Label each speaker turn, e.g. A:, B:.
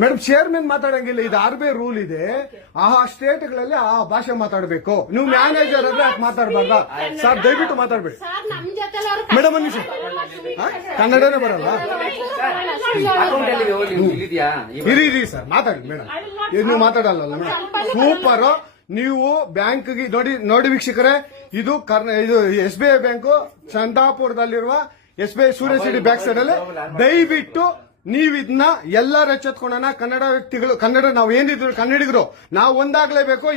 A: Madam chairman ಮಾತಾಡಂಗಿಲ್ಲ. ಇದು R B I rule ಇದೆ. ಆ ಸ್ಟೇಟ್ಗಳಲ್ಲಿ ಆ ಭಾಷೆ ಮಾತಾಡಬೇಕು. ನೀವು ಮ್ಯಾನೇಜರ್ ಅಂದ್ರೆ ಯಾಕೆ ಮಾತಾಡಬಾರ್ದ. ಸರ್ ದಯವಿಟ್ಟು ಮಾತಾಡ್ಬೇಡಿ. ಮೇಡಮ್ ಒಂದು ನಿಮಿಷ. ಕನ್ನಡನೇ ಬರಲ್ಲ. ಇರಿ ಇರಿ ಸರ್ ಮಾತಾಡಿ ಮೇಡಮ್ ಇದು ನೀವು ಮಾತಾಡಲ್ಲ ಮೇಡಮ್ ಸೂಪರ್ ನೀವು ಬ್ಯಾಂಕ್ಗೆ ನೋಡಿ ನೋಡಿ ವೀಕ್ಷಕರೇ ಇದು ಕರ್ನ ಇದು S B I bank ಚಂದಾಪುರದಲ್ಲಿರುವ S B I Surya city back side ಅಲ್ಲಿ ದಯವಿಟ್ಟು ನೀವು ಎಲ್ಲಾರು ಎಲ್ಲರೂ ಎಚ್ಚೆತ್ಕೊಳ್ಳೋಣ ಕನ್ನಡ ವ್ಯಕ್ತಿಗಳು ಕನ್ನಡ ನಾವು ಏನಿದ್ರು ಕನ್ನಡಿಗರು ನಾವು ಒಂದಾಗ್ಲೇಬೇಕು